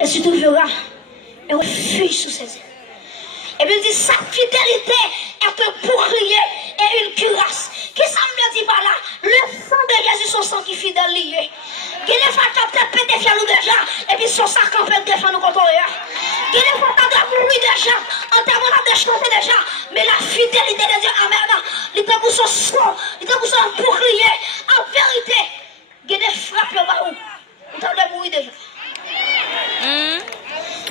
Et si tu verras, un refuge sous ses ailes. Et bien, il dit, sa fidélité est un bouclier et une cuirasse. Qui ça me dit par là? Le sang de Jésus, son sang qui est fidèle lié. Qui les fois t'as pété fier nous déjà, et puis son sang quand peut défendre nous contre eux. Qui les fois t'as mourir déjà, en termes de chanter déjà, mais la fidélité de Dieu, amen, il était pour son sang, il était pour son bouclier. En vérité, il y a des frappes au bas où. Il t'a mourir déjà.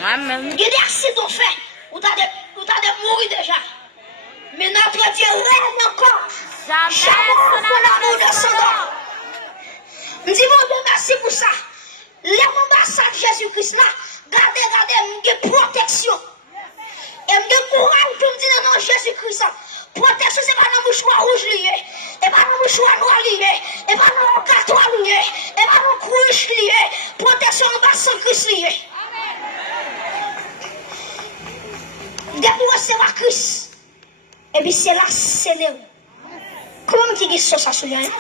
Amen. Il y a des accidents faits. Ou t'as de mourir déjà. Mais notre Dieu règne encore. Jamais l'amour de son nom. Je dis mon Dieu, merci pour ça. L'ambassade de Jésus-Christ là, gardez, j'ai protection. Et je courage pour me dire non, Jésus-Christ. Protection, c'est pas dans le mouchoir rouge lié. Et pas dans le mouchoir noir lié. Et pas dans le carton lié. Et pas dans le couche lié. Protection ambassade Christ lié. Depuis c'est la Christ. Et puis c'est là, c'est là. Comment qui dit ça sur lui? Amen.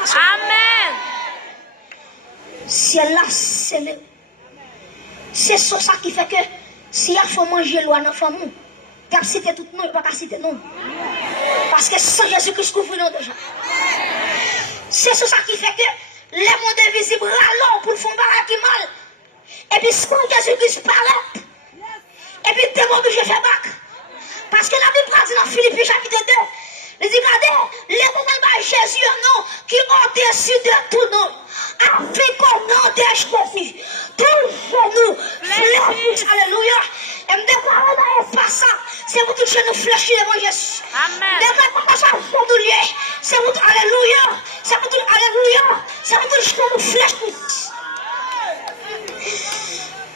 C'est là, c'est là. C'est ça qui fait que si il faut manger loin dans la famille, tu as cité tout le monde, il ne pas citer non. Parce que sans Jésus-Christ couvre nous déjà. C'est ça qui fait que les mondes invisibles râlent pour le fond qui mal. Et puis quand Jésus-Christ paraît, et puis tu es obligé de faire bac. Parce que la Bible dit dans Philippiens chapitre 2, il dit, regardez, les moments de Jésus, non, qui ont décidé tout nom, avec au nom de Jésus, tout genou, fléchis, alléluia. Et me déclarer dans l'espace, c'est vous tout genou fléchis devant Jésus. Amen. Déclarer ça, c'est vous tout, alléluia, c'est vous tout, alléluia, c'est vous tout genou fléchis.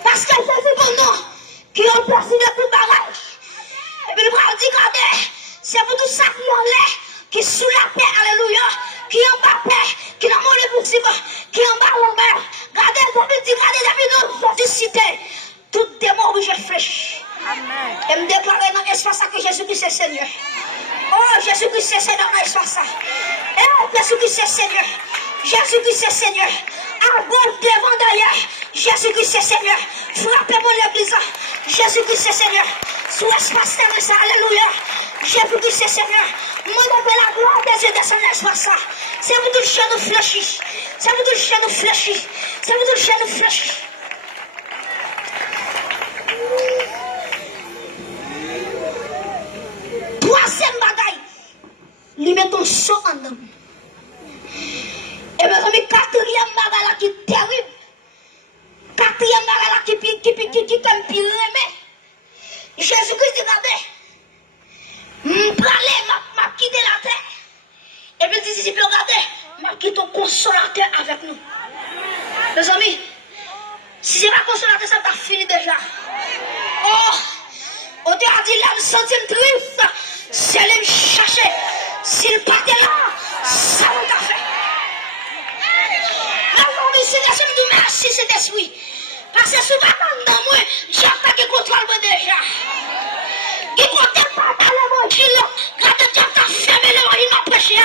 Parce que Jésus, bon nom, qui ont décidé tout barrage. Et puis le bras dit, regardez, c'est pour tout ça qui en l'air, qui est sous la paix, alléluia, qui est en bas paix, qui est dans mon possible, qui est en bas l'envers. Regardez, David dit, regardez, David, nous, cité, tout démon obligé de fléchir. Amen. Et me déclarer dans l'espace que Jésus-Christ est Seigneur. Oh, Jésus-Christ est Seigneur dans l'espace. Oh, Jésus-Christ est Seigneur. Jésus-Christ est Seigneur. À gauche, devant, derrière, Jésus-Christ est Seigneur. Frappez-moi l'église. Jésus-Christ est Seigneur. Sous l'espace terrestre, alléluia. Jésus-Christ est Seigneur. Mon appel la gloire des yeux de son espace. C'est vous tout le chien nous fléchis. C'est vous tout le chien nous fléchis. C'est vous tout le chien nous fléchis. Troisième bagaille. Lui met ton sang en homme. Et mes amis, quatrième bagaille qui est terrible. Quatrième bagaille qui est comme pire. Jésus-Christ dit, regardez, m'a quitté la terre. Et puis les disciples, regardez, m'a quitté ton consolateur avec nous. Mes amis, si c'est pas consolateur, ça t'a fini déjà. Oh, on te a dit, là, me sentir triste, c'est aller me chercher. S'il pas de là, ça m'a fait. Aujourd'hui, c'est la semaine de merci, c'est esprit. Parce que souvent, dans moi, j'ai attaqué contre moi déjà. Il ne compte pas dans l'évangile. Quand Dieu t'a fermé l'évangile, il m'a prêché.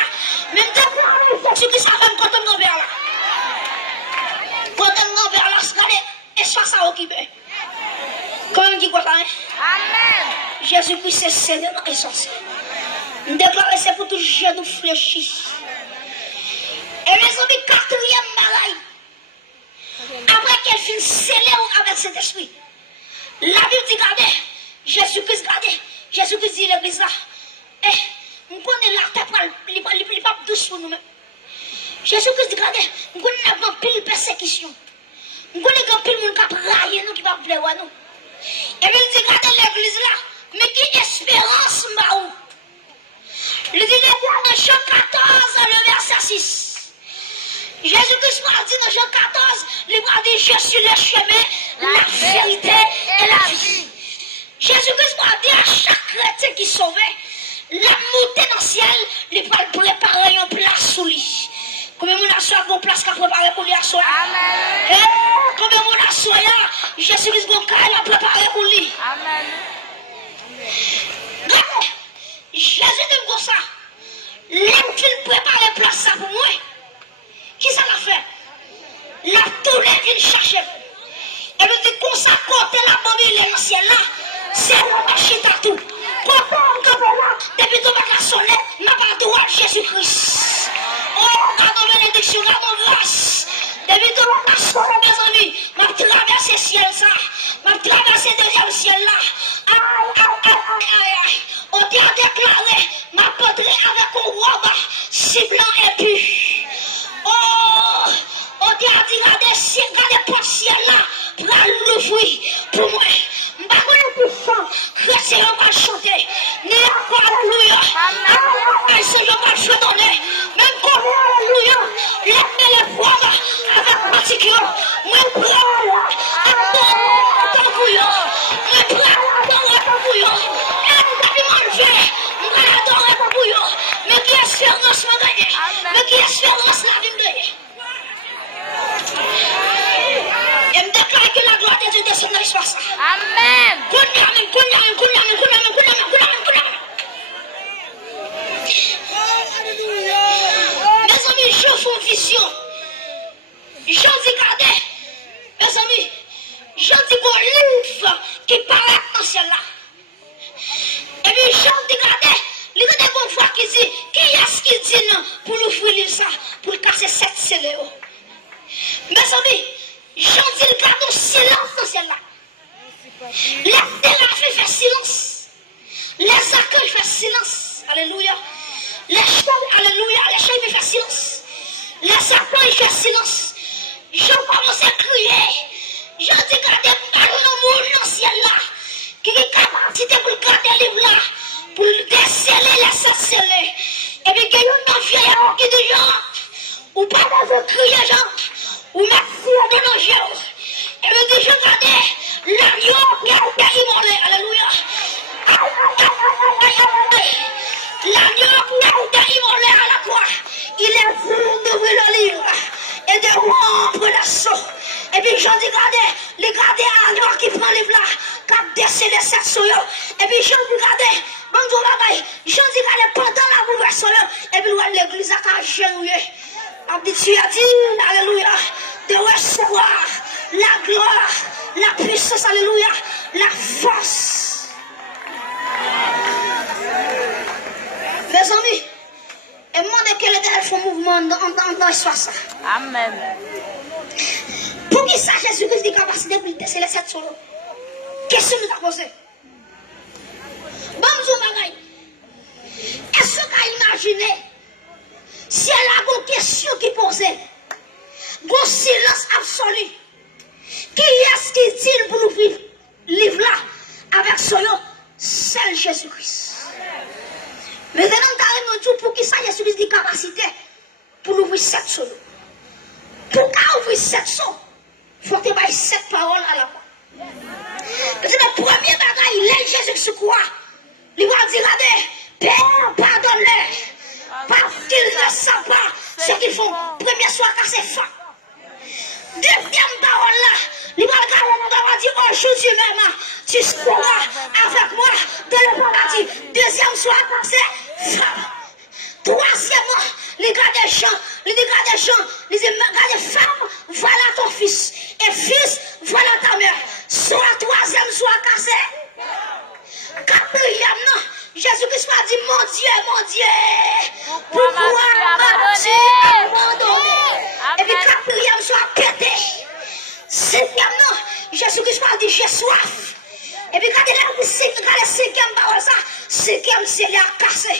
Même quand Jésus qui s'appelle quand on est vers là. Quand on est vers là, c'est espace à occuper. Comment on dit quoi ça? Amen. Jésus-Christ c'est Seigneur dans l'essence. Nous déclarons c'est pour tout genou fléchi. Et mes amis, quatrième bagaille. Après qu'elle finit scellée avec cet esprit, la Bible dit, regardez, Jésus-Christ, regardez, Jésus-Christ dit l'église là, nous connaissons la tête, il n'est pas douce pour nous-mêmes. Jésus-Christ dit, regardez, nous connaissons un pile persécution, nous connaissons un pile monde qui va railler nous, qui va vouloir nous. Et puis il dit, regardez l'église là, mais qui espérance m'a où? Il dit, dans Jean 14, le verset 6. Jésus-Christ m'a dit dans Jean 14, il m'a dit, je suis le chemin, la vérité et la vie. Jésus-Christ m'a dit à chaque chrétien qui sauvait, la montée dans le ciel, il va préparer une place sous lui. Combien de gens ont une place qu'à préparer pour lui à soi? Amen. Combien de gens sont là, Jésus-Christ a préparé pour lui. Amen. Regardez, Jésus dit comme ça, l'homme qui prépare une place ça pour moi. Qui ça l'a fait? La tournée qu'il cherchait. Et puis, comme ça, côté ciel là, c'est le marché tout. Depuis ton bac à sonner, n'a pas droit Jésus-Christ. Oh, pardon, bénédiction, pardon, grâce. Depuis ton bac à sonner, mes amis, m'a traversé le ciel ça, m'a traversé le deuxième ciel là. Aïe, aïe, aïe, aïe, aïe. On t'a déclaré, m'a porté avec un robe ciblant et puis. Oh, on t'a dit, regardez pour le ciel là, pour l'ouvrir pour moi. M'a plus fort, chrétien va chanter. Ni encore alléluia. Alléluia, Seigneur va chanter. Même comme alléluia, les fois avec particulier. Moi, prends ton bouillon. Moi, prends ton bouillon. Et Dieu, moi, adore ton bouillon. Mais qui espérance m'a gagné. Mais qui espérance la vie me gagné. Et me déclare que la gloire de Dieu descend dans l'espace. Amen. Mes amis, je fais une vision. Je dis, regardez, mes amis, je dis un livre qui paraît dans ce ciel-là. Et puis, je dis, regardez, regardez une fois qui dit, qui est-ce qui dit non pour l'ouvrir ça, pour casser cette scellée. Mes amis, je dis, regardez, silence dans ce ciel-là. Les téléphones font silence. Les accueils font silence. Alléluia. Les chants, alléluia. Les chants font silence. Les accueils font silence. Je commence à crier. Je dis, regardez, par le monde dans le ciel là, qui est capacité pour garder les livres là, pour déceler les sorcelés. Et puis, il y a une vieille qui dit, ou pas dans crier, ou merci à de nos jeux. Et me dit, regardez, l'agneau qui a été immolé, alléluia. L'agneau qui a été immolé à la croix, il est venu d'ouvrir le livre et de rompre l'assaut. Et puis j'en dis, regardez l'agneau qui prend le livre là, qui a décelé cette souille. Et puis j'en dis, regardez, bonjour bagaille, j'en dis, regardez, pendant la bouleversation, et puis l'église a genouillé. Tu as dit, alléluia, de recevoir la gloire, la puissance, alléluia, la force. Mes amis, et moi, que les font mouvement dans l'histoire ça. Amen. Pour qui ça, Jésus-Christ dit capacité de c'est les 7 solo. Question nous a posée. Bonjour, bagaille. Est-ce que tu as imaginé si elle a une question qui posait, un silence absolu? Qui est-ce qui dit pour ouvrir le livre là avec son nom? C'est Jésus-Christ. Mais carrément tout pour qui ça Jésus-Christ dit capacité pour ouvrir 7 solo. Pour ouvrir 7 solo, il faut que tu aies 7 paroles à la fois. Parce que le premier bagage, il est Jésus qui croit. Il va dire, regardez, Père, pardonne-les, parce qu'ils ne savent pas ce qu'ils font. Premier soir, car c'est fin. Deuxième parole là, il va dire, aujourd'hui même, tu seras avec moi dans le paradis. Deuxième soir, car c'est fin. Troisièmement, les gars des champs, les gars des femmes, voilà ton fils. Et fils, voilà ta mère. Soit troisième, soit cassé. Quatrième, non. Jésus-Christ m'a dit, mon Dieu, pourquoi m'as-tu abandonné? Et puis quatrième, soit pété. Cinquième, non. Jésus-Christ m'a dit, j'ai soif. Et puis quand il a dit, cinquième parole, ça, cinquième, c'est la cassé.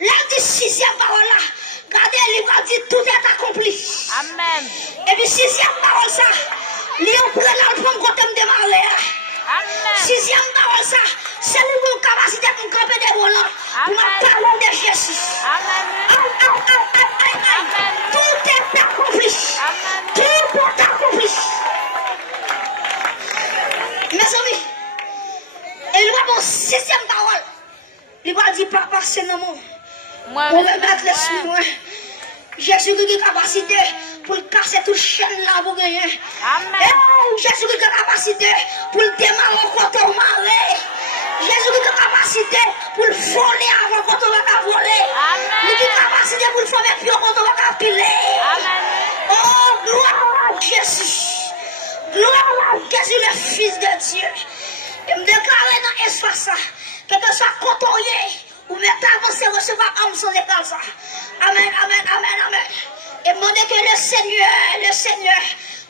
Là, dit sixième parole là, regardez, il va dire tout est accompli. Amen. Et puis sixième parole ça, il prend l'album quand il démarre. Amen. Sixième parole ça, c'est une capacité pour camper des volants, pour parler de Jésus. Amen. Tout est accompli. Tout est accompli. Mes amis, il va avoir sixième parole. Il va dire, papa, c'est l'amour. Pour me mettre les sous moi. Jésus qui a capacité pour casser toute chaîne là pour gagner. Amen. Jésus qui a capacité pour démarrer quand on marre. Jésus qui a capacité pour voler avant quand on va voler. Amen. Il a capacité pour faire pied quand on va piler. Amen. Oh, gloire à Jésus. Gloire à Jésus, le Fils de Dieu. Et me soit ça, quel que soit côté, ou même avancer, recevoir comme son écran ça. Amen, amen, amen, amen. Et demandez que le Seigneur,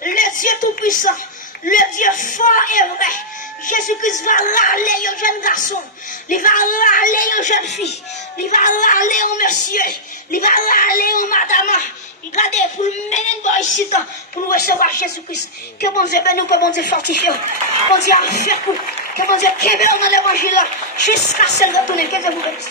le Dieu Tout-Puissant, le Dieu fort et vrai, Jésus-Christ va râler un jeune garçon, il va râler une jeune fille, il va râler un monsieur, il va râler une madame. Regardez, pour mener une ici, pour nous recevoir Jésus-Christ. Que bon Dieu bénisse, que bon Dieu fortifie. Que bon Dieu fait pour, que bon Dieu kébé dans l'évangile jusqu'à ce retourner. Que Dieu vous bénisse.